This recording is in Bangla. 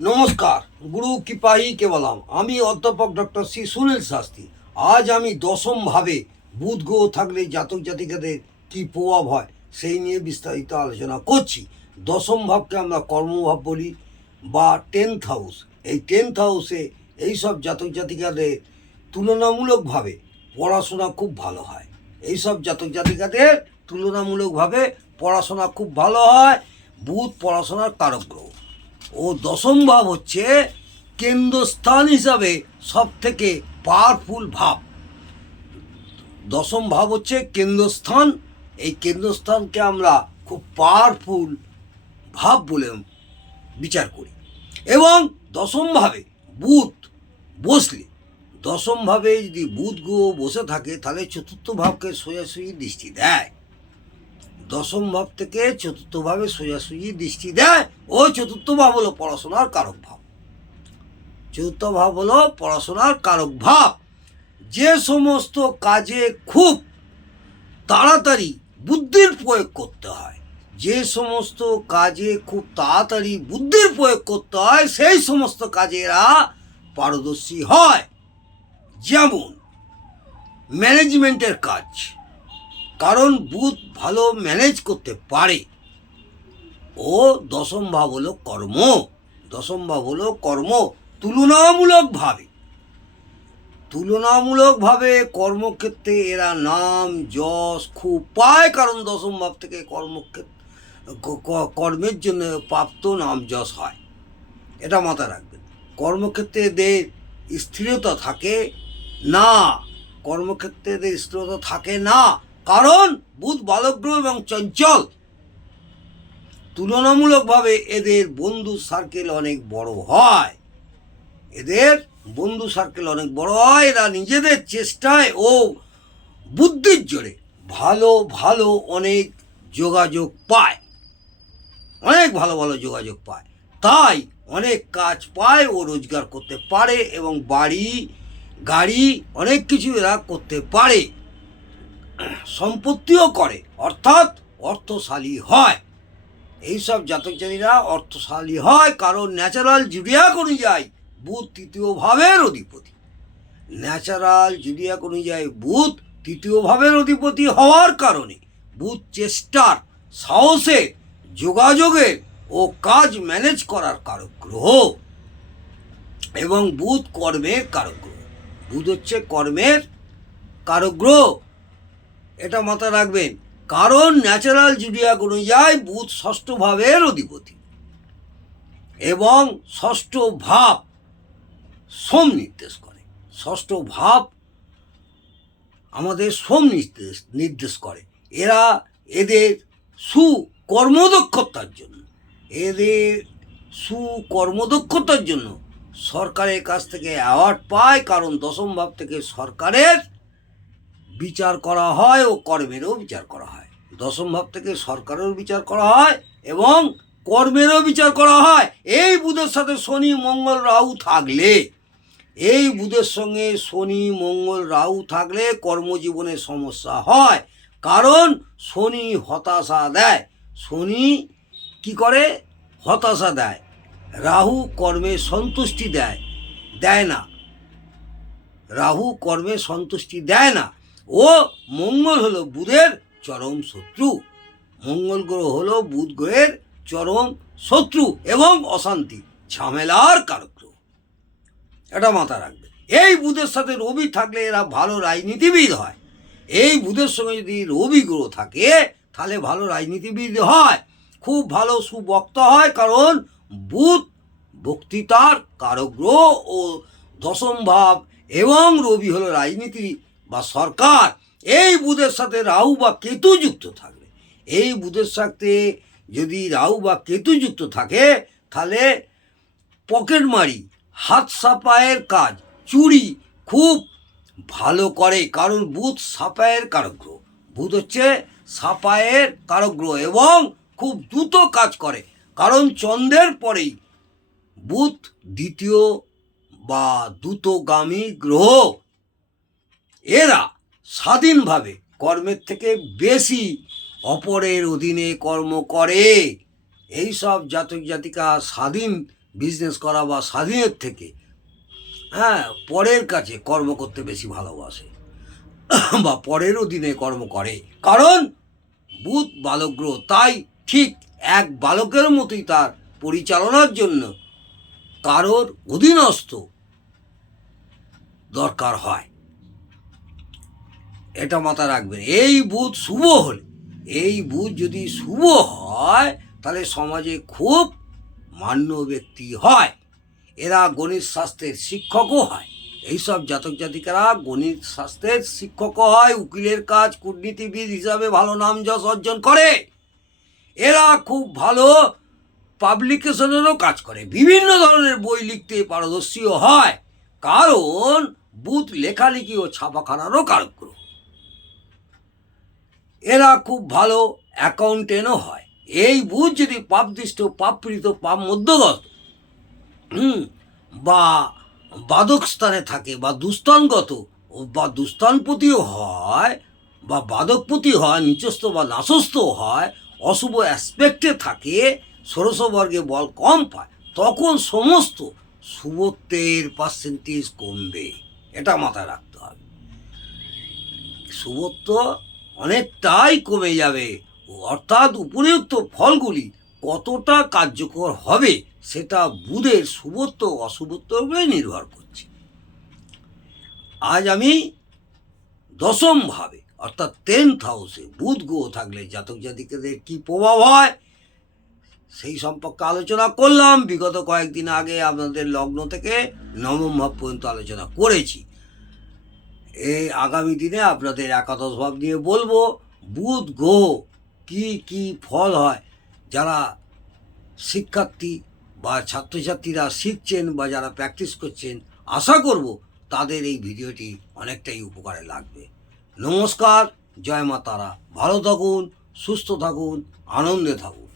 নমস্কার, গুরু কৃপাহি কেবলাম। আমি অধ্যাপক ডক্টর শ্রী সুনীল শাস্ত্রী। আজ আমি দশমভাবে বুধ গ্রহ থাকলে জাতক জাতিকাদের কী প্রভাব হয় সেই নিয়ে বিস্তারিত আলোচনা করছি। দশম ভাবকে আমরা কর্মভাব বলি বা 10th হাউস। এই 10th হাউসে এইসব জাতক জাতিকাদের তুলনামূলকভাবে পড়াশোনা খুব ভালো হয়। এইসব জাতক জাতিকাদের তুলনামূলকভাবে পড়াশোনা খুব ভালো হয়। বুধ পড়াশোনার কারক গ্রহ ও দশম ভাব হচ্ছে কেন্দ্রস্থান হিসাবে সব থেকে পাওয়ারফুল ভাব। দশম ভাব হচ্ছে কেন্দ্রস্থান। এই কেন্দ্রস্থানকে আমরা খুব পাওয়ারফুল ভাব বলে বিচার করি। এবং দশমভাবে বুধ বসলে, দশমভাবে যদি বুধ গ্রহ বসে থাকে তাহলে চতুর্থ ভাবকে সোজাসুজি দৃষ্টি দেয়। দশম ভাব থেকে চতুর্থ ভাবে সোজাসুজি দৃষ্টি দেয়। ও চতুর্থ ভাব হলো পড়াশোনার কারক ভাব। চতুর্থ ভাব হলো পড়াশোনার কারক ভাব। যে সমস্ত কাজে খুব তাড়াতাড়ি বুদ্ধির প্রয়োগ করতে হয়, যে সমস্ত কাজে খুব তাড়াতাড়ি বুদ্ধির প্রয়োগ করতে হয়, সেই সমস্ত কাজে এরা পারদর্শী হয়। যেমন ম্যানেজমেন্টের কাজ, কারণ বুধ ভালো ম্যানেজ করতে পারে। ও দশম ভাব হলো কর্ম। দশম ভাব হলো কর্ম। তুলনামূলকভাবে কর্মক্ষেত্রে এরা নাম যশ খুব পায়, কারণ দশম ভাব থেকে কর্মের জন্য প্রাপ্ত নাম যশ হয়। এটা মাথায় রাখবেন। কর্মক্ষেত্রে এদের স্থিরতা থাকে না। কর্মক্ষেত্রে এদের স্থিরতা থাকে না, কারণ বুধ বালগ্রহ এবং চঞ্চল। তুলনামূলকভাবে এদের বন্ধু সার্কেল অনেক বড় হয়। এরা নিজেদের চেষ্টায় ও বুদ্ধির জোরে ভালো অনেক যোগাযোগ পায়। তাই অনেক কাজ পায় ও রোজগার করতে পারে এবং বাড়ি গাড়ি অনেক কিছু এরা করতে পারে। সম্পত্তিও করে, অর্থাৎ অর্থশালী হয়। এইসব জাতক জাতিরা অর্থশালী হয়, কারণ ন্যাচারাল জুডিয়াক অনুযায়ী বুধ তৃতীয় ভাবের অধিপতি। বুধ তৃতীয় ভাবের অধিপতি হওয়ার কারণে বুধ চেষ্টার, সাহসের, যোগাযোগের ও কাজ ম্যানেজ করার কারক গ্রহ। এবং বুধ কর্মের কারক গ্রহ। বুধ হচ্ছে কর্মের কারক গ্রহ, এটা মাথায় রাখবেন। কারণ ন্যাচারাল জুডিয়াক অনুযায়ী বুধ ষষ্ঠ ভাবের অধিপতি এবং ষষ্ঠ ভাব সোম নির্দেশ করে। ষষ্ঠ ভাব আমাদের সোম নির্দেশ করে। এদের সুকর্মদক্ষতার জন্য সরকারের কাছ থেকে অ্যাওয়ার্ড পায়, কারণ দশম ভাব থেকে সরকারের বিচার করা হয় ও কর্মেরও বিচার করা হয়। দশম ভাব থেকে সরকারেরও বিচার করা হয় এবং কর্মেরও বিচার করা হয়। এই বুধের সাথে শনি মঙ্গল রাহু থাকলে কর্মজীবনে সমস্যা হয়, কারণ শনি হতাশা দেয়। শনি কি করে? হতাশা দেয়। রাহু কর্মে সন্তুষ্টি দেয় না। ও মঙ্গল হলো বুধের চরম শত্রু। মঙ্গল গ্রহ হলো বুধ গ্রহের চরম শত্রু এবং অশান্তি ঝামেলার কারক গ্রহ। এটা মাথায় রাখবে। এই বুধের সাথে রবি থাকলে এরা ভালো রাজনীতিবিদ হয়। এই বুধের সঙ্গে যদি রবি গ্রহ থাকে তাহলে ভালো রাজনীতিবিদ হয়, খুব ভালো সুবক্তা হয়, কারণ বুধ বক্তৃতার কারক গ্রহ ও দশম ভাব এবং রবি হলো রাজনীতি বা সরকার। এই বুধের সাথে রাহু বা কেতু যুক্ত থাকবে, এই বুধের সাথে যদি রাহু বা কেতু যুক্ত থাকে তাহলে পকেটমারি, হাত সাপায়ের কাজ, চুরি খুব ভালো করে, কারণ বুধ সাপায়ের কারক গ্রহ। বুধ হচ্ছে সাপায়ের কারক গ্রহ এবং খুব দ্রুত কাজ করে, কারণ চন্দ্রের পরেই বুধ দ্বিতীয় বা দ্রুতগামী গ্রহ। এরা স্বাধীনভাবে কর্মের থেকে বেশি অপরের অধীনে কর্ম করে। এইসব জাতক জাতিকা স্বাধীন বিজনেস করা বা স্বাধীনের থেকে হ্যাঁ পরের কাছে কর্ম করতে বেশি ভালোবাসে বা পরের অধীনে কর্ম করে, কারণ বুধ বালক গ্রহ, তাই ঠিক এক বালকের মতোই তার পরিচালনার জন্য কারোর অধীনস্থ দরকার হয়। এটা মাথায় রাখবেন। এই বুধ শুভ হলে, এই বুধ যদি শুভ হয় তাহলে সমাজে খুব মান্য ব্যক্তি হয়। এরা গণিত শাস্ত্রের শিক্ষকও হয়। এইসব জাতক জাতিকারা গণিত শাস্ত্রের শিক্ষকও হয়, উকিলের কাজ, কূটনীতিবিদ হিসাবে ভালো নাম যশ অর্জন করে। এরা খুব ভালো পাবলিকেশনেরও কাজ করে, বিভিন্ন ধরনের বই লিখতে পারদর্শীও হয়, কারণ বুধ লেখালেখি ও ছাপাখানারও কারক গ্রহ। এরা খুব ভালো অ্যাকাউন্টেন্টও হয়। এই বুধ যদি পাপদৃষ্ট, পাপপীড়িত, পাপ মধ্যগত বা বাদক স্থানে থাকে বা দুস্থানগত বা দুস্থানপতিও হয় বা বাদকপতি হয়, নিচস্থ বা নাশস্থ হয়, অশুভ অ্যাসপেক্টে থাকে, ষোড়শবর্গে বল কম পায়, তখন সমস্ত শুভত্বের পার্সেন্টেজ কমবে। এটা মাথায় রাখতে হবে। শুভত্ব অনেকটাই কমে যাবে, অর্থাৎ উপরিউক্ত ফলগুলি কতটা কার্যকর হবে সেটা বুধের শুভত্ব অশুভত্বের উপরে নির্ভর করছে। আজ আমি দশমভাবে অর্থাৎ 10th হাউসে বুধ গ্রহ থাকলে জাতক জাতিকাদের কী প্রভাব হয় সেই সম্পর্কে আলোচনা করলাম। বিগত কয়েকদিন আগে আপনাদের লগ্ন থেকে নবম ভাব পর্যন্ত আলোচনা করেছি। এই আগামী দিনে আপনাদের একাদশ ভাব নিয়ে বলবো বুধ গ্রহ কী কী ফল হয়। যারা শিক্ষার্থী বা ছাত্রছাত্রীরা শিখছেন বা যারা প্র্যাকটিস করছেন, আশা করব তাদের এই ভিডিওটি অনেকটাই উপকারে লাগবে। নমস্কার, জয় মা তারা। ভালো থাকুন, সুস্থ থাকুন, আনন্দে থাকুন।